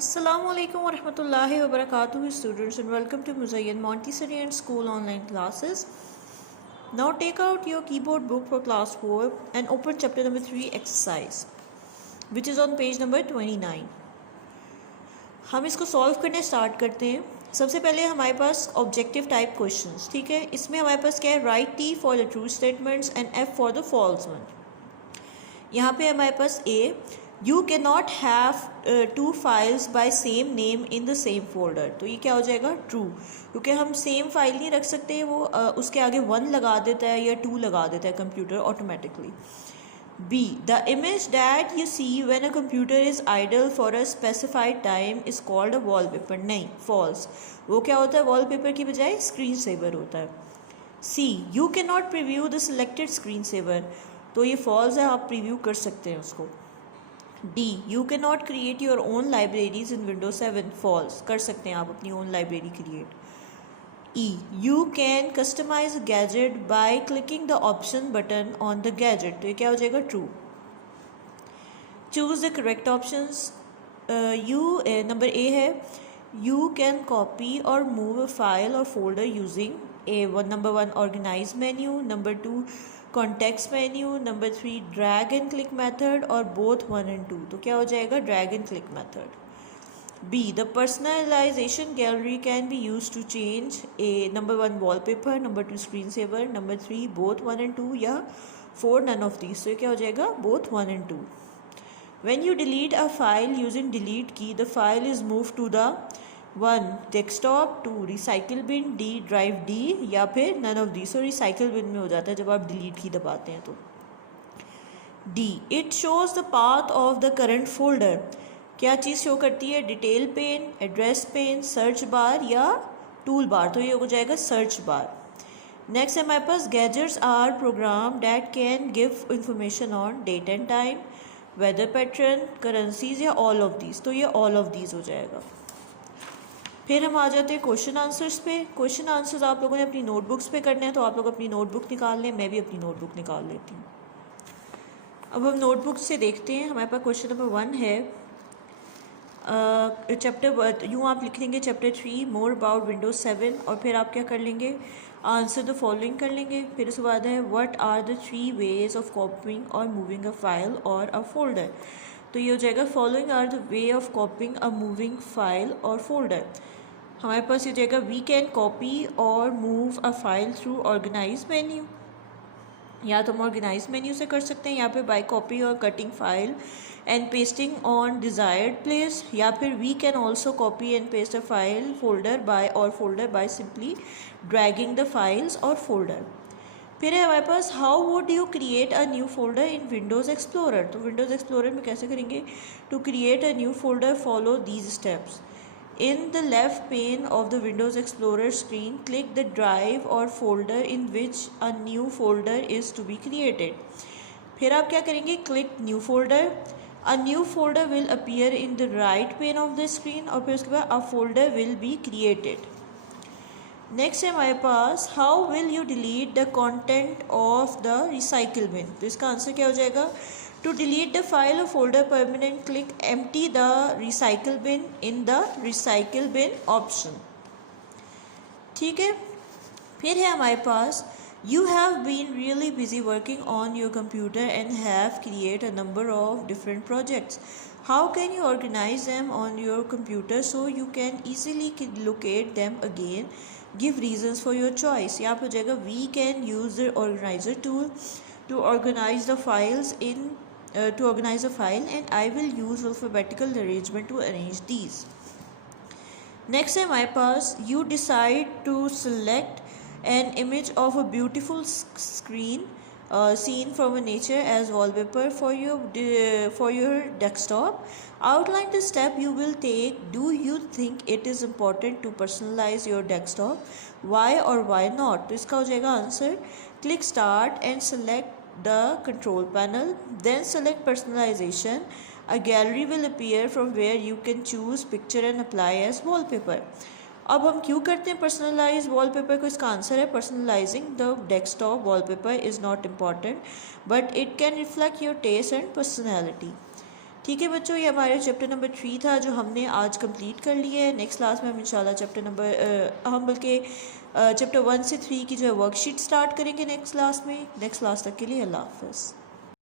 Assalamualaikum warahmatullahi wabarakatuh students and welcome to Muzayyan Montessori and School online classes. Now take out your keyboard book for class 4 and open chapter number 3 exercise which is on page number 29. हम इसको solve करने start करते हैं। सबसे पहले हमारे पास objective type questions, ठीक है। इसमें हमारे पास क्या है, write T for the true statements and F for the false one. यहाँ पे हमारे पास a, you can not have two files by same name in the same folder, तो ये क्या हो जाएगा, ट्रू, क्योंकि हम सेम फाइल नहीं रख सकते, वो उसके आगे 1 लगा देता है या 2 लगा देता है computer automatically. B, the image that you see when a computer is idle for a specified time is called a wallpaper, नहीं, फॉल्स, वो क्या होता है, वॉलपेपर की बजाय स्क्रीन सेवर होता है। See, you can not preview the selected screen saver, तो ये फॉल्स है, आप प्रीव्यू कर सकते हैं उसको। D, you can not create your own libraries in Windows 7, false, कर सकते हैं आप अपनी own library create. E, you can customise gadget by clicking the option button on the gadget, तो ये क्या हो जाएगा, true. Choose the correct options. You number A है, यू कैन कॉपी और मूव अ फाइल और folder using A, number 1 organise menu, number 2 context menu, number 3 drag and click method, और both 1 and 2, तो क्या हो जाएगा, drag and click method. B, the personalisation gallery can be use to change A, number 1 wallpaper, number 2 screen saver, number 3 both 1 and 2, या 4 none of these, तो ये क्या हो जाएगा, both 1 and 2। When you delete a file using delete key, the file is moved to the 1 desktop, 2 recycle bin, D drive D, या फिर none of these, so recycle bin में हो जाता है जब आप delete की दबाते हैं तो। D, it shows the path of the current folder, क्या चीज़ शो करती है, detail pane, address pane, search bar या टूल बार, तो ये हो जाएगा सर्च बार। नेक्स्ट है हमारे पास, gadgets are program that can give information on date and time, weather pattern, currencies, या ऑल ऑफ दीज, तो ये ऑल ऑफ दीज हो जाएगा। फिर हम आ जाते हैं क्वेश्चन आंसर्स पे। क्वेश्चन आंसर्स आप लोगों ने अपनी नोटबुक्स पे करने हैं, तो आप लोग अपनी नोटबुक निकाल लें, मैं भी अपनी नोटबुक निकाल लेती हूँ। अब हम नोटबुक से देखते हैं, हमारे पास क्वेश्चन नंबर 1 है, चैप्टर यूँ आप लिख लेंगे चैप्टर 3 मोर अबाउट विंडोज 7, और फिर आप क्या कर लेंगे, आंसर द फॉलोइंग कर लेंगे। फिर उसके बाद है what are the 3 ways of copying और मूविंग अ फाइल और अ फोल्डर, तो ये हो जाएगा following are the way of copying a moving file और फोल्डर। हमारे पास ये हो जाएगा वी कैन कॉपी और move a file through organise menu, या तो हम ऑर्गेनाइज मेन्यू से कर सकते हैं, या फिर बाय कॉपी और cutting file and pasting on desired place, या फिर we can also copy and paste a file folder by simply dragging the files और फोल्डर। फिर है हमारे पास how would you create a new folder in Windows Explorer, तो Windows Explorer में कैसे करेंगे, to create a new folder follow these steps. In the left pane of the Windows Explorer screen, click the drive or folder in which a new folder is to be created. फिर आप क्या करेंगे, click new folder. A new folder will appear in the right pane of the screen, और फिर उसके बाद a folder will be created. Next है हमारे पास how will you delete the content of the recycle bin, तो इसका answer क्या हो जाएगा, to delete the file or folder permanent, click empty the recycle bin in the recycle bin option, ठीक है। फिर है हमारे पास you have been really busy working on your computer and have created a number of different projects. How can you organize them on your computer so you can easily locate them again? Give reasons for your choice. यहाँ पर हो जाएगा we can use the organizer tool to organize the files in to organize a file, and I will use alphabetical arrangement to arrange these. Next है हमारे पास you decide to select an image of a beautiful scene from a nature as wallpaper for your desktop. Outline the step you will take. Do you think it is important to personalize your desktop? Why or why not? तो इसका हो जाएगा answer, click start and select the control panel, then select personalization. A gallery will appear from where you can choose picture and apply as wallpaper. अब हम क्यों करते हैं personalise wallpaper को, इसका आंसर है personalising the desktop wallpaper is not important but it can reflect your taste and personality. ठीक है बच्चों, ये हमारे चैप्टर नंबर 3 था जो हमने आज कंप्लीट कर लिया है। नेक्स्ट क्लास में हम इंशाल्लाह हम बल्कि चैप्टर 1 से 3 की जो है वर्कशीट स्टार्ट करेंगे नेक्स्ट क्लास में। नेक्स्ट क्लास तक के लिए अल्लाह हाफ़िज़।